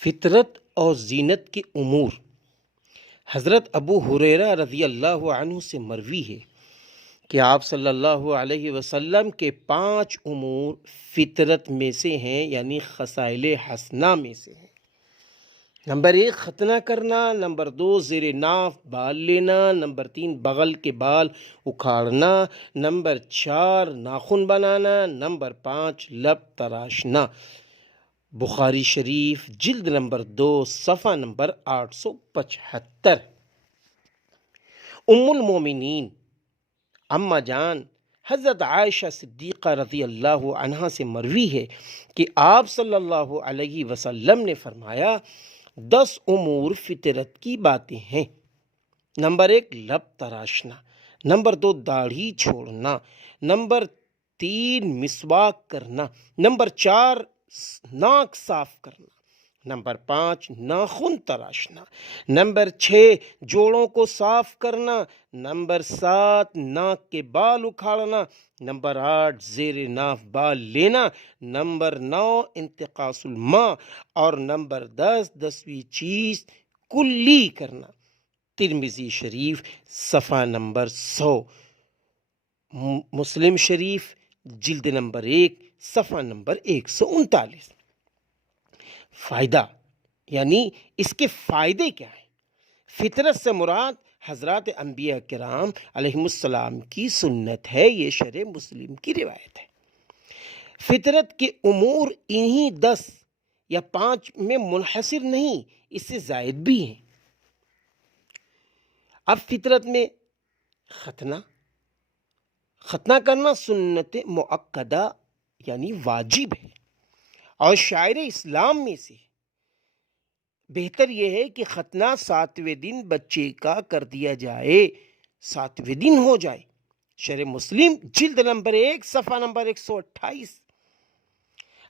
فطرت اور زینت کے امور۔ حضرت ابو ہریرہ رضی اللہ عنہ سے مروی ہے کہ آپ صلی اللہ علیہ وسلم کے 5 امور فطرت میں سے ہیں، یعنی خصائل حسنہ میں سے ہیں۔ نمبر 1 ختنہ کرنا، نمبر 2 زیر ناف بال لینا، نمبر 3 بغل کے بال اکھاڑنا، نمبر 4 ناخن بنانا، نمبر 5 لب تراشنا۔ بخاری شریف جلد نمبر 2 صفحہ نمبر 875۔ ام المومنین اماں جان حضرت عائشہ صدیقہ رضی اللہ عنہا سے مروی ہے کہ آپ صلی اللہ علیہ وسلم نے فرمایا 10 امور فطرت کی باتیں ہیں۔ نمبر 1 لب تراشنا، نمبر 2 داڑھی چھوڑنا، نمبر 3 مسواک کرنا، نمبر 4 ناک صاف کرنا، نمبر 5 ناخن تراشنا، نمبر 6 جوڑوں کو صاف کرنا، نمبر 7 ناک کے بال اکھاڑنا، نمبر 8 زیر ناف بال لینا، نمبر 9 انتقاص الماء، اور نمبر 10ویں چیز کلی کرنا۔ ترمذی شریف صفحہ نمبر 100، مسلم شریف جلد نمبر 1 صفحہ نمبر 139۔ فائدہ، یعنی اس کے فائدے کیا ہیں؟ فطرت سے مراد حضرات انبیاء کرام علیہم السلام کی سنت ہے، یہ شرح مسلم کی روایت ہے۔ فطرت کے امور انہی 10 یا 5 میں منحصر نہیں، اس سے زائد بھی ہیں۔ اب فطرت میں ختنہ کرنا سنت مؤکدہ یعنی واجب ہے، اور شاعر اسلام میں سے بہتر یہ ہے کہ ختنہ 7ویں دن بچے کا کر دیا جائے، 7ویں دن ہو جائے۔ شرح مسلم جلد نمبر 1 صفحہ نمبر 128۔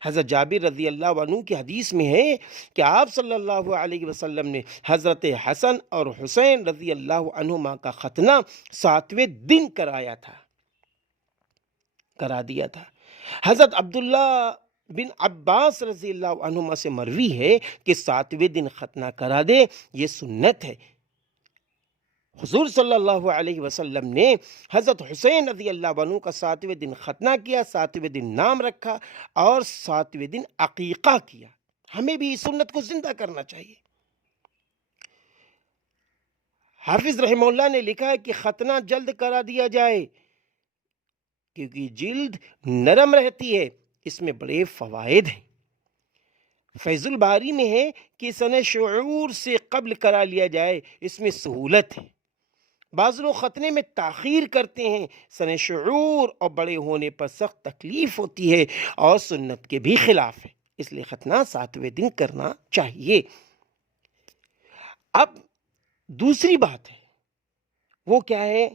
حضرت جابر رضی اللہ عنہ کی حدیث میں ہے کہ آپ صلی اللہ علیہ وسلم نے حضرت حسن اور حسین رضی اللہ عنہما کا ختنہ 7ویں دن کرا دیا تھا۔ حضرت عبداللہ بن عباس رضی اللہ عنہما سے مروی ہے کہ 7ویں دن ختنہ کرا دے، یہ سنت ہے۔ حضور صلی اللہ علیہ وسلم نے حضرت حسین رضی اللہ عنہ کا 7ویں دن ختنہ کیا، 7ویں دن نام رکھا، اور 7ویں دن عقیقہ کیا۔ ہمیں بھی اس سنت کو زندہ کرنا چاہیے۔ حافظ رحمہ اللہ نے لکھا ہے کہ ختنہ جلد کرا دیا جائے کیونکہ جلد نرم رہتی ہے، اس میں بڑے فوائد ہیں۔ فیض الباری میں ہے کہ سن شعور سے قبل کرا لیا جائے، اس میں سہولت ہے۔ بعض لوگ ختنے میں تاخیر کرتے ہیں، سن شعور اور بڑے ہونے پر سخت تکلیف ہوتی ہے اور سنت کے بھی خلاف ہے، اس لیے ختنہ 7ویں دن کرنا چاہیے۔ اب دوسری بات ہے، وہ کیا ہے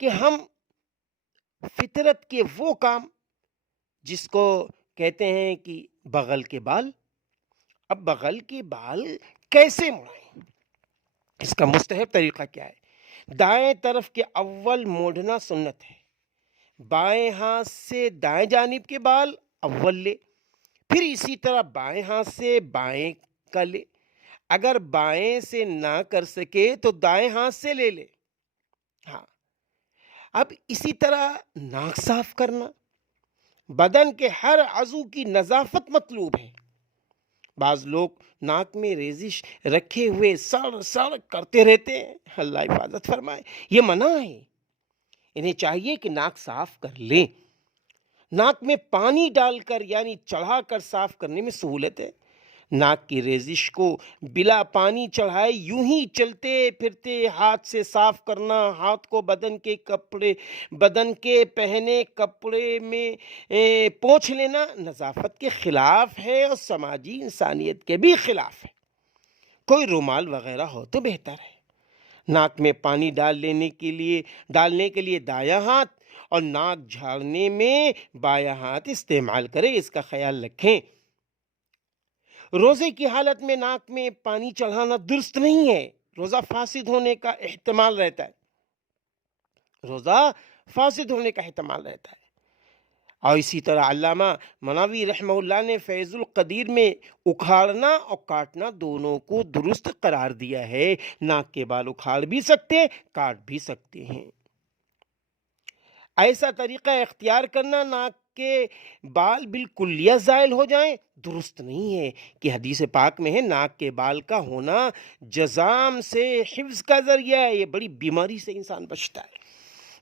کہ ہم فطرت کے وہ کام جس کو کہتے ہیں کہ بغل کے بال، اب بغل کے بال کیسے مڑائیں؟ اس کا مستحب طریقہ کیا ہے؟ دائیں طرف کے اول موڑنا سنت ہے، بائیں ہاتھ سے دائیں جانب کے بال اول لے، پھر اسی طرح بائیں ہاتھ سے بائیں کا لے، اگر بائیں سے نہ کر سکے تو دائیں ہاتھ سے لے لے۔ اب اسی طرح ناک صاف کرنا، بدن کے ہر عضو کی نظافت مطلوب ہے۔ بعض لوگ ناک میں ریزش رکھے ہوئے سڑ کرتے رہتے ہیں، اللہ حفاظت فرمائے، یہ منع ہے۔ انہیں چاہیے کہ ناک صاف کر لیں۔ ناک میں پانی ڈال کر یعنی چڑھا کر صاف کرنے میں سہولت ہے۔ ناک کی ریزش کو بلا پانی چڑھائے یوں ہی چلتے پھرتے ہاتھ سے صاف کرنا، ہاتھ کو بدن کے پہنے کپڑے میں پوچھ لینا نظافت کے خلاف ہے اور سماجی انسانیت کے بھی خلاف ہے۔ کوئی رومال وغیرہ ہو تو بہتر ہے۔ ناک میں پانی ڈالنے کے لیے دایاں ہاتھ اور ناک جھاڑنے میں بایاں ہاتھ استعمال کریں، اس کا خیال رکھیں۔ روزے کی حالت میں ناک میں پانی چڑھانا درست نہیں ہے، روزہ فاسد ہونے کا احتمال رہتا ہے۔ اور اسی طرح علامہ مناوی رحمہ اللہ نے فیض القدیر میں اکھاڑنا اور کاٹنا دونوں کو درست قرار دیا ہے۔ ناک کے بال اکھاڑ بھی سکتے ہیں، کاٹ بھی سکتے ہیں۔ ایسا طریقہ اختیار کرنا ناک کے بال بالکلیہ زائل ہو جائیں درست نہیں ہے، کہ حدیث پاک میں ہے ناک کے بال کا ہونا جزام سے حفظ کا ذریعہ ہے، یہ بڑی بیماری سے انسان بچتا ہے۔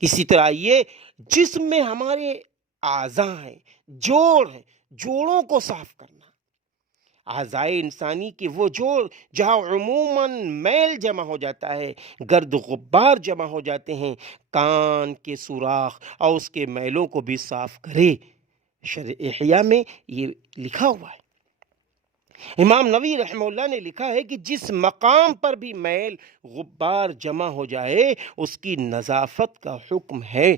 اسی طرح یہ جسم میں ہمارے اعضاء ہیں، جوڑ ہیں، جوڑوں کو صاف کرنا، اعضائے انسانی کے وہ جوڑ جہاں عموماً میل جمع ہو جاتا ہے، گرد غبار جمع ہو جاتے ہیں، کان کے سوراخ اور اس کے میلوں کو بھی صاف کرے۔ شرح احیاء میں یہ لکھا ہوا ہے۔ امام نووی رحمہ اللہ نے لکھا ہے کہ جس مقام پر بھی میل غبار جمع ہو جائے اس کی نظافت کا حکم ہے،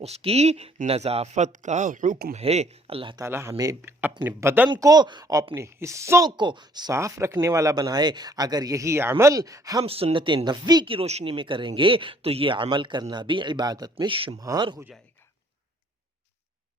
اس کی نظافت کا حکم ہے۔ اللہ تعالی ہمیں اپنے بدن کو اور اپنے حصوں کو صاف رکھنے والا بنائے۔ اگر یہی عمل ہم سنت نبوی کی روشنی میں کریں گے تو یہ عمل کرنا بھی عبادت میں شمار ہو جائے گا۔